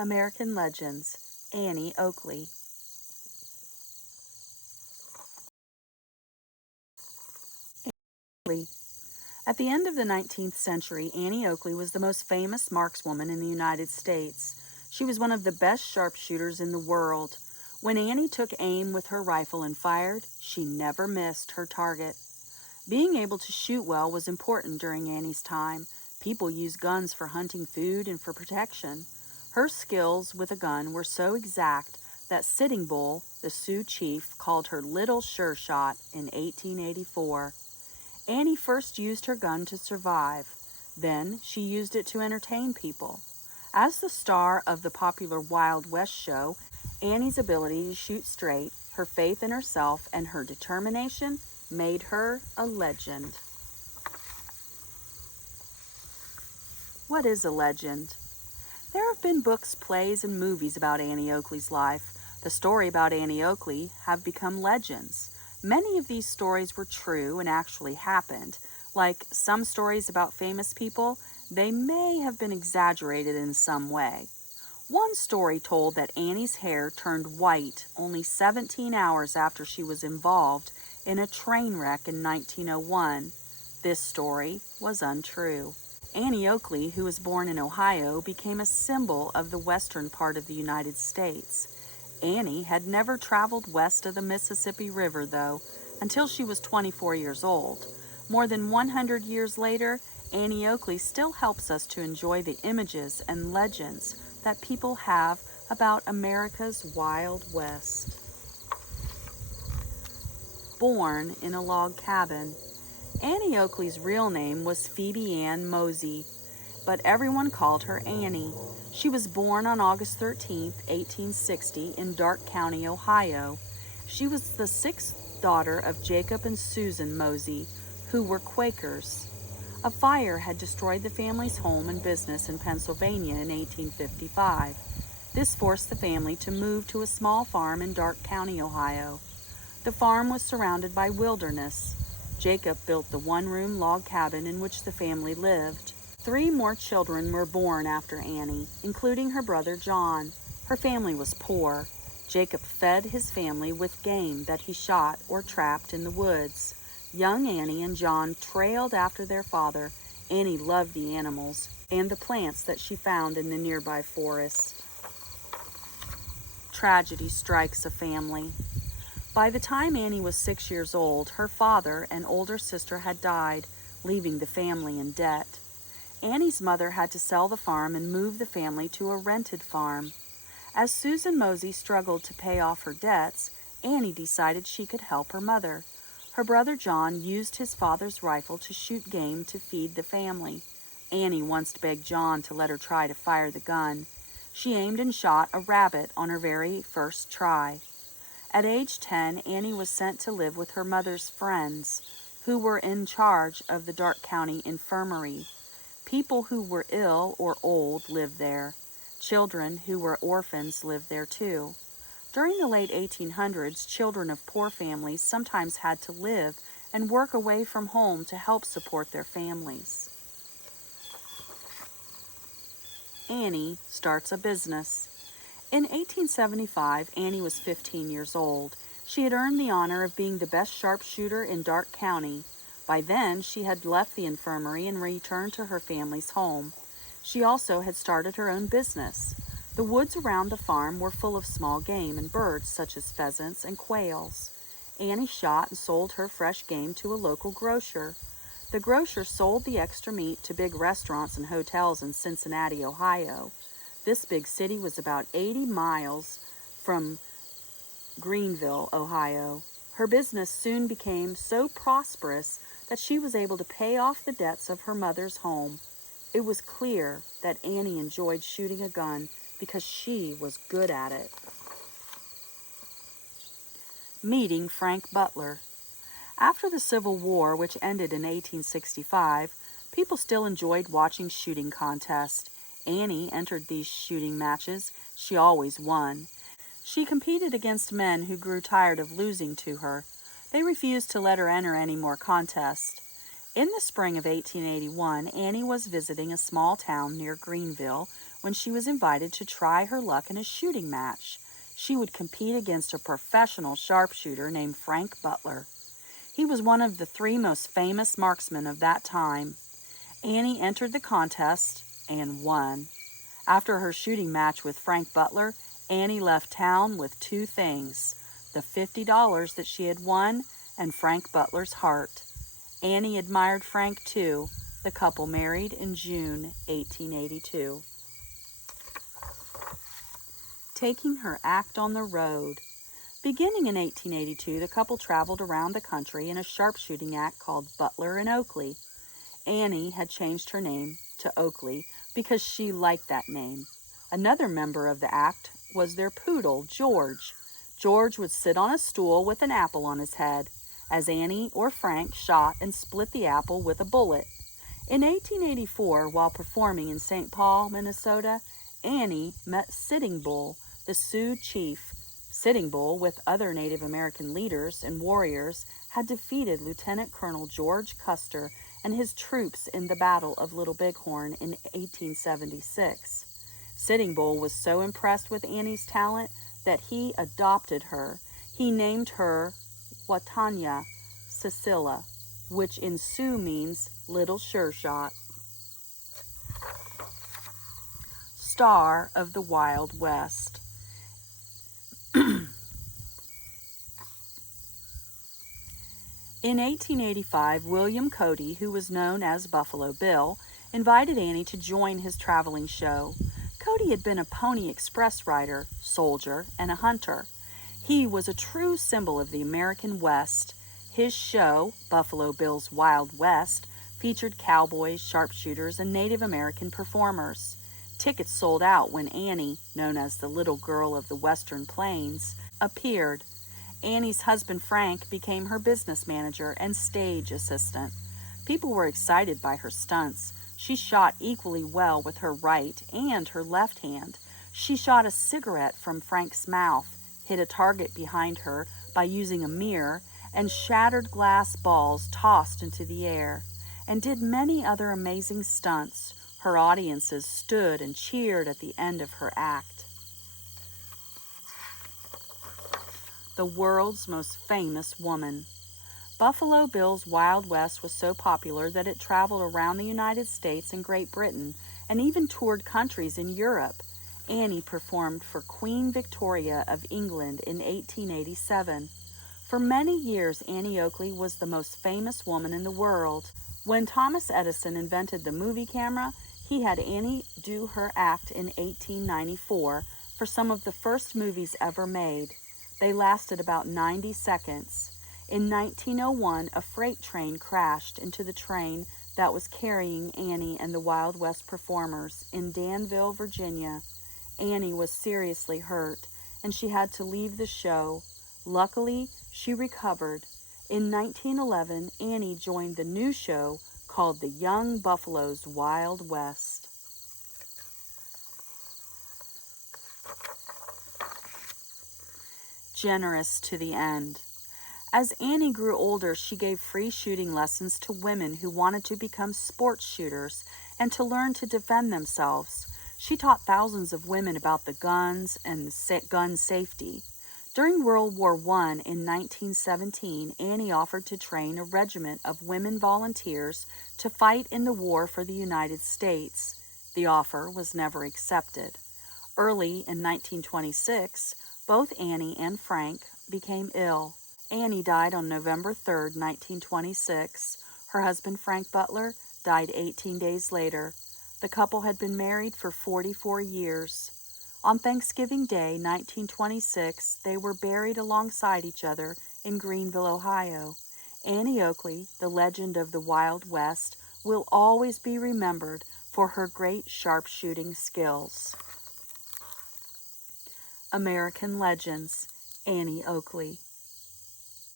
American Legends, Annie Oakley. At the end of the 19th century, Annie Oakley was the most famous markswoman in the United States. She was one of the best sharpshooters in the world. When Annie took aim with her rifle and fired, she never missed her target. Being able to shoot well was important during Annie's time. People used guns for hunting food and for protection. Her skills with a gun were so exact that Sitting Bull, the Sioux chief, called her Little Sure Shot in 1884. Annie first used her gun to survive. Then she used it to entertain people. As the star of the popular Wild West show, Annie's ability to shoot straight, her faith in herself, and her determination made her a legend. What is a legend? There have been books, plays, and movies about Annie Oakley's life. The story about Annie Oakley have become legends. Many of these stories were true and actually happened. Like some stories about famous people, they may have been exaggerated in some way. One story told that Annie's hair turned white only 17 hours after she was involved in a train wreck in 1901. This story was untrue. Annie Oakley, who was born in Ohio, became a symbol of the western part of the United States. Annie had never traveled west of the Mississippi River, though, until she was 24 years old. More than 100 years later, Annie Oakley still helps us to enjoy the images and legends that people have about America's Wild West. Born in a log cabin. Annie Oakley's real name was Phoebe Ann Mosey, but everyone called her Annie. She was born on August 13, 1860, in Darke County, Ohio. She was the sixth daughter of Jacob and Susan Mosey, who were Quakers. A fire had destroyed the family's home and business in Pennsylvania in 1855. This forced the family to move to a small farm in Darke County, Ohio. The farm was surrounded by wilderness. Jacob built the one-room log cabin in which the family lived. 3 more children were born after Annie, including her brother John. Her family was poor. Jacob fed his family with game that he shot or trapped in the woods. Young Annie and John trailed after their father. Annie loved the animals and the plants that she found in the nearby forests. Tragedy strikes a family. By the time Annie was 6 years old, her father and older sister had died, leaving the family in debt. Annie's mother had to sell the farm and move the family to a rented farm. As Susan Mosey struggled to pay off her debts, Annie decided she could help her mother. Her brother John used his father's rifle to shoot game to feed the family. Annie once begged John to let her try to fire the gun. She aimed and shot a rabbit on her very first try. At age 10, Annie was sent to live with her mother's friends, who were in charge of the Darke County Infirmary. People who were ill or old lived there. Children who were orphans lived there too. During the late 1800s, children of poor families sometimes had to live and work away from home to help support their families. Annie starts a business. In 1875, Annie was 15 years old. She had earned the honor of being the best sharpshooter in Darke County. By then, she had left the infirmary and returned to her family's home. She also had started her own business. The woods around the farm were full of small game and birds such as pheasants and quails. Annie shot and sold her fresh game to a local grocer. The grocer sold the extra meat to big restaurants and hotels in Cincinnati, Ohio. This big city was about 80 miles from Greenville, Ohio. Her business soon became so prosperous that she was able to pay off the debts of her mother's home. It was clear that Annie enjoyed shooting a gun because she was good at it. Meeting Frank Butler. After the Civil War, which ended in 1865, people still enjoyed watching shooting contests. Annie entered these shooting matches. She always won. She competed against men who grew tired of losing to her. They refused to let her enter any more contests. In the spring of 1881, Annie was visiting a small town near Greenville when she was invited to try her luck in a shooting match. She would compete against a professional sharpshooter named Frank Butler. He was one of the three most famous marksmen of that time. Annie entered the contest and won. After her shooting match with Frank Butler, Annie left town with two things: the $50 that she had won and Frank Butler's heart. Annie admired Frank too. The couple married in June 1882. Taking her act on the road. Beginning in 1882, the couple traveled around the country in a sharpshooting act called Butler and Oakley. Annie had changed her name to Oakley because she liked that name. Another member of the act was their poodle, George. George would sit on a stool with an apple on his head, as Annie or Frank shot and split the apple with a bullet. In 1884, while performing in St. Paul, Minnesota, Annie met Sitting Bull, the Sioux chief. Sitting Bull, with other Native American leaders and warriors, had defeated Lieutenant Colonel George Custer and his troops in the Battle of Little Bighorn in 1876. Sitting Bull was so impressed with Annie's talent that he adopted her. He named her Watanya Cecilia, which in Sioux means Little Sure Shot. Star of the Wild West. In 1885, William Cody, who was known as Buffalo Bill, invited Annie to join his traveling show. Cody had been a Pony Express rider, soldier, and a hunter. He was a true symbol of the American West. His show, Buffalo Bill's Wild West, featured cowboys, sharpshooters, and Native American performers. Tickets sold out when Annie, known as the Little Girl of the Western Plains, appeared. Annie's husband Frank became her business manager and stage assistant. People were excited by her stunts. She shot equally well with her right and her left hand. She shot a cigarette from Frank's mouth, hit a target behind her by using a mirror, and shattered glass balls tossed into the air, and did many other amazing stunts. Her audiences stood and cheered at the end of her act. The world's most famous woman. Buffalo Bill's Wild West was so popular that it traveled around the United States and Great Britain, and even toured countries in Europe. Annie performed for Queen Victoria of England in 1887. For many years, Annie Oakley was the most famous woman in the world. When Thomas Edison invented the movie camera, he had Annie do her act in 1894 for some of the first movies ever made. They lasted about 90 seconds. In 1901, a freight train crashed into the train that was carrying Annie and the Wild West performers in Danville, Virginia. Annie was seriously hurt, and she had to leave the show. Luckily, she recovered. In 1911, Annie joined the new show called The Young Buffalo's Wild West. Generous to the end. As Annie grew older, she gave free shooting lessons to women who wanted to become sports shooters and to learn to defend themselves. She taught thousands of women about the guns and gun safety. During World War I in 1917, Annie offered to train a regiment of women volunteers to fight in the war for the United States. The offer was never accepted. Early in 1926, both Annie and Frank became ill. Annie died on November 3, 1926. Her husband, Frank Butler, died 18 days later. The couple had been married for 44 years. On Thanksgiving Day, 1926, they were buried alongside each other in Greenville, Ohio. Annie Oakley, the legend of the Wild West, will always be remembered for her great sharpshooting skills. American Legends, Annie Oakley.